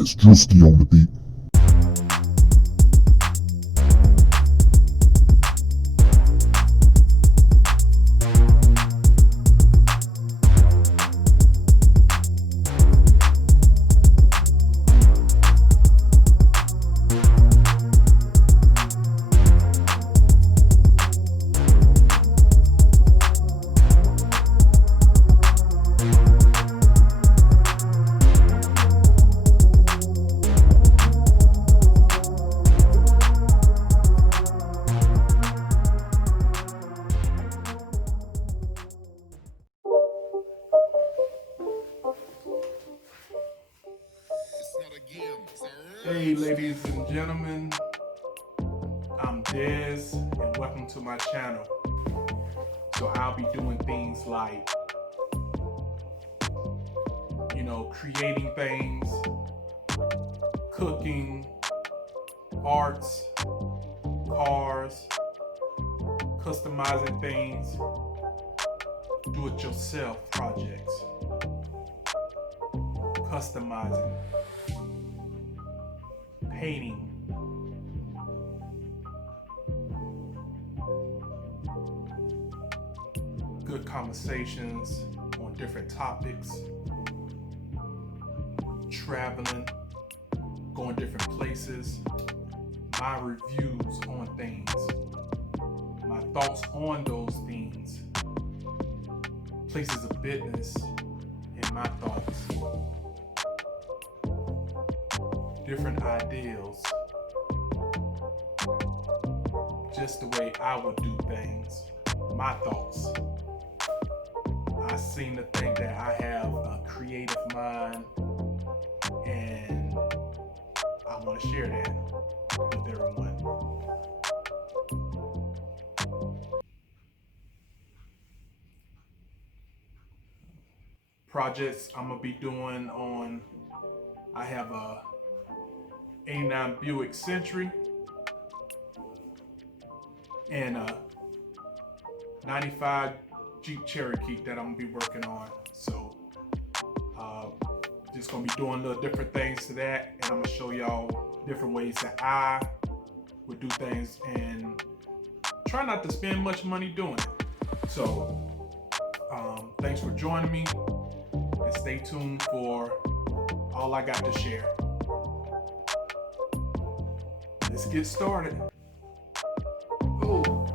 It's Drewski on the beat. Hey ladies and gentlemen, I'm Dez and welcome to my channel. So I'll be doing things like, creating things, cooking, arts, cars, customizing things, do-it-yourself projects, customizing, painting, good conversations on different topics, traveling, going different places, my reviews on things, my thoughts on those things, places of business, and my thoughts. Different ideals, just the way I would do things, my thoughts. I seem to think that I have a creative mind and I want to share that with everyone. Projects I'm gonna be doing on, I have a '89 Buick Century and a '95 Jeep Cherokee that I'm gonna be working on. So just gonna be doing little different things to that, and I'm gonna show y'all different ways that I would do things and try not to spend much money doing it. So thanks for joining me, and stay tuned for all I got to share. Let's get started. Ooh.